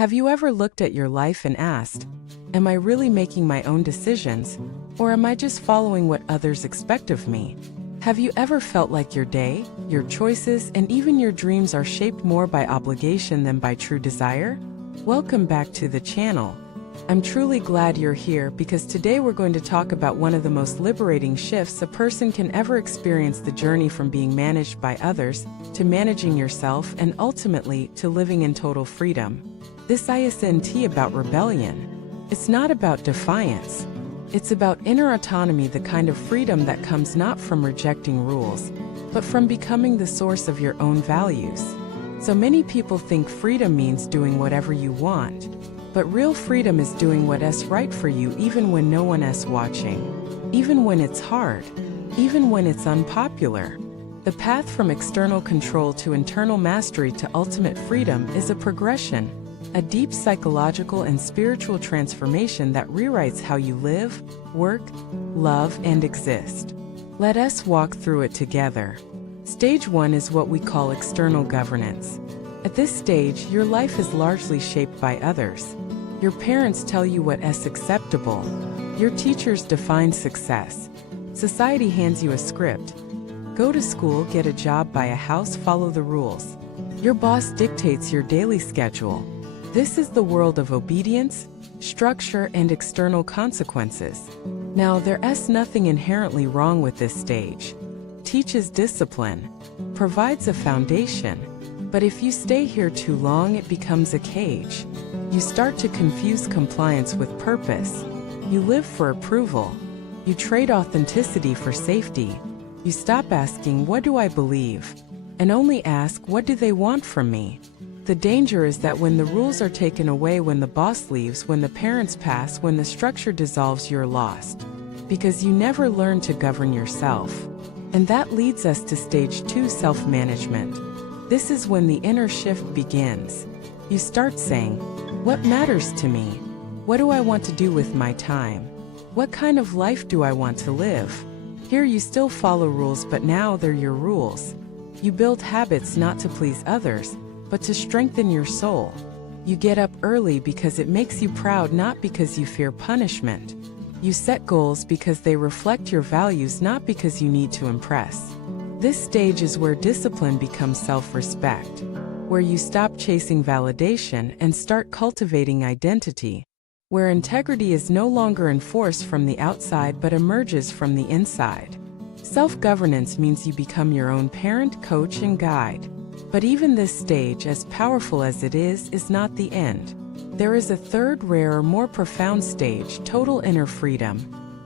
Have you ever looked at your life and asked, am I really making my own decisions, or am I just following what others expect of me? Have you ever felt like your day, your choices, and even your dreams are shaped more by obligation than by true desire? Welcome back to the channel. I'm truly glad you're here because today we're going to talk about one of the most liberating shifts a person can ever experience: the journey from being managed by others to managing yourself and ultimately to living in total freedom. This isn't about rebellion. It's not about defiance. It's about inner autonomy, the kind of freedom that comes not from rejecting rules, but from becoming the source of your own values. So many people think freedom means doing whatever you want, but real freedom is doing what's right for you even when no one is watching, even when it's hard, even when it's unpopular. The path from external control to internal mastery to ultimate freedom is a progression, a deep psychological and spiritual transformation that rewrites how you live, work, love, and exist. Let us walk through it together. Stage 1 is what we call external governance. At this stage, your life is largely shaped by others. Your parents tell you what is acceptable. Your teachers define success. Society hands you a script. Go to school, get a job, buy a house, follow the rules. Your boss dictates your daily schedule. This is the world of obedience, structure, and external consequences. Now, there is nothing inherently wrong with this stage. Teaches discipline, provides a foundation. But if you stay here too long, it becomes a cage. You start to confuse compliance with purpose. You live for approval. You trade authenticity for safety. You stop asking, what do I believe? And only ask, what do they want from me? The danger is that when the rules are taken away, when the boss leaves, when the parents pass, when the structure dissolves, you're lost. Because you never learn to govern yourself. And that leads us to stage 2, self-management. This is when the inner shift begins. You start saying, what matters to me? What do I want to do with my time? What kind of life do I want to live? Here you still follow rules, but now they're your rules. You build habits not to please others, but to strengthen your soul. You get up early because it makes you proud, not because you fear punishment. You set goals because they reflect your values, not because you need to impress. This stage is where discipline becomes self-respect, where you stop chasing validation and start cultivating identity, where integrity is no longer enforced from the outside but emerges from the inside. Self-governance means you become your own parent, coach, and guide. But even this stage, as powerful as it is not the end. There is a third, rarer, more profound stage: total inner freedom.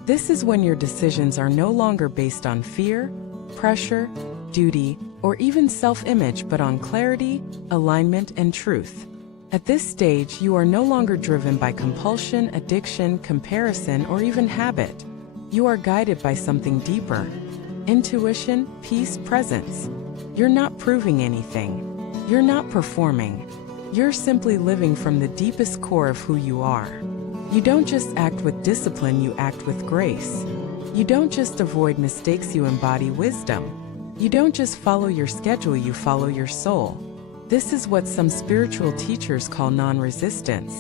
This is when your decisions are no longer based on fear, pressure, duty, or even self-image, but on clarity, alignment, and truth. At this stage, you are no longer driven by compulsion, addiction, comparison, or even habit. You are guided by something deeper: intuition, peace, presence. You're not proving anything. You're not performing. You're simply living from the deepest core of who you are. You don't just act with discipline, you act with grace. You don't just avoid mistakes, you embody wisdom. You don't just follow your schedule, you follow your soul. This is what some spiritual teachers call non-resistance.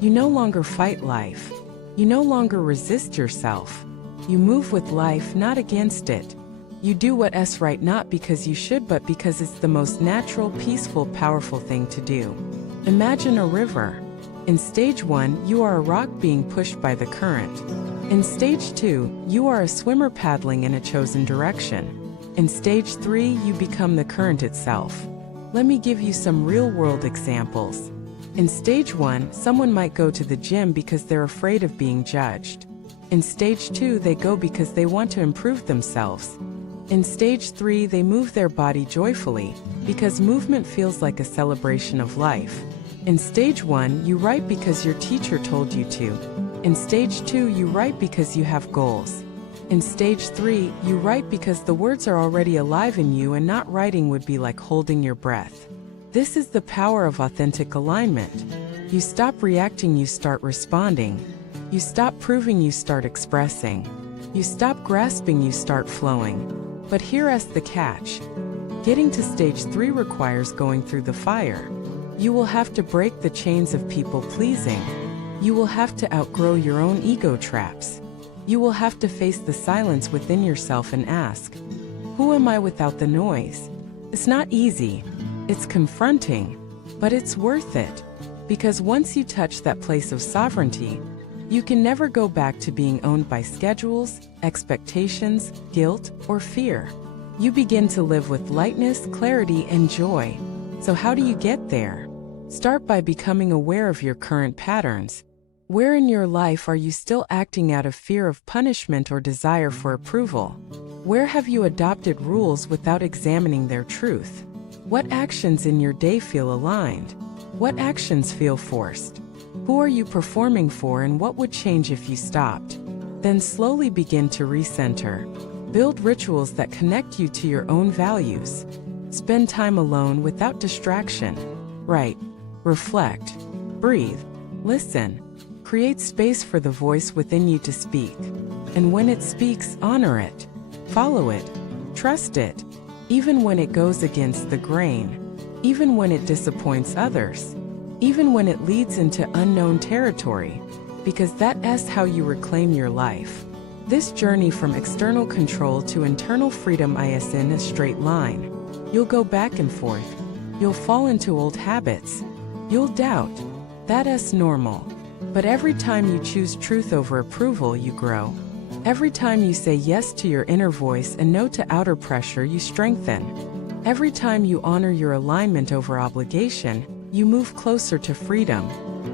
You no longer fight life. You no longer resist yourself. You move with life, not against it. You do what's right, not because you should, but because it's the most natural, peaceful, powerful thing to do. Imagine a river. In stage 1, you are a rock being pushed by the current. In stage 2, you are a swimmer paddling in a chosen direction. In stage 3, you become the current itself. Let me give you some real-world examples. In stage 1, someone might go to the gym because they're afraid of being judged. In stage 2, they go because they want to improve themselves. In stage 3, they move their body joyfully, because movement feels like a celebration of life. In stage 1, you write because your teacher told you to. In stage 2, you write because you have goals. In stage 3, you write because the words are already alive in you, and not writing would be like holding your breath. This is the power of authentic alignment. You stop reacting, you start responding. You stop proving, you start expressing. You stop grasping, you start flowing. But here's the catch. Getting to stage 3 requires going through the fire. You will have to break the chains of people-pleasing. You will have to outgrow your own ego traps. You will have to face the silence within yourself and ask, who am I without the noise? It's not easy. It's confronting, but it's worth it. Because once you touch that place of sovereignty, you can never go back to being owned by schedules, expectations, guilt, or fear. You begin to live with lightness, clarity, and joy. So how do you get there? Start by becoming aware of your current patterns. Where in your life are you still acting out of fear of punishment or desire for approval? Where have you adopted rules without examining their truth? What actions in your day feel aligned? What actions feel forced? Who are you performing for, and what would change if you stopped? Then slowly begin to recenter. Build rituals that connect you to your own values. Spend time alone without distraction. Write, reflect, breathe, listen. Create space for the voice within you to speak. And when it speaks, honor it. Follow it. Trust it. Even when it goes against the grain. Even when it disappoints others. Even when it leads into unknown territory. Because that's how you reclaim your life. This journey from external control to internal freedom is in a straight line. You'll go back and forth. You'll fall into old habits. You'll doubt. That's normal. But every time you choose truth over approval, you grow. Every time you say yes to your inner voice and no to outer pressure, you strengthen. Every time you honor your alignment over obligation, you move closer to freedom.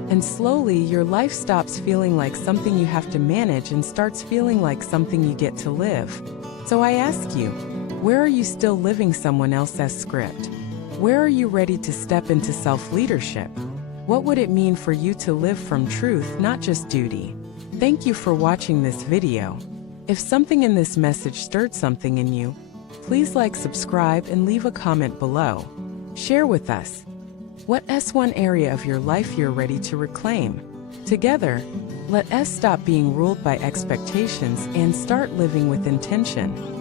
And slowly, your life stops feeling like something you have to manage and starts feeling like something you get to live. So I ask you, where are you still living someone else's script? Where are you ready to step into self-leadership? What would it mean for you to live from truth, not just duty? Thank you for watching this video. If something in this message stirred something in you, please like, subscribe, and leave a comment below. Share with us. What's one area of your life you're ready to reclaim? Together, let us stop being ruled by expectations and start living with intention.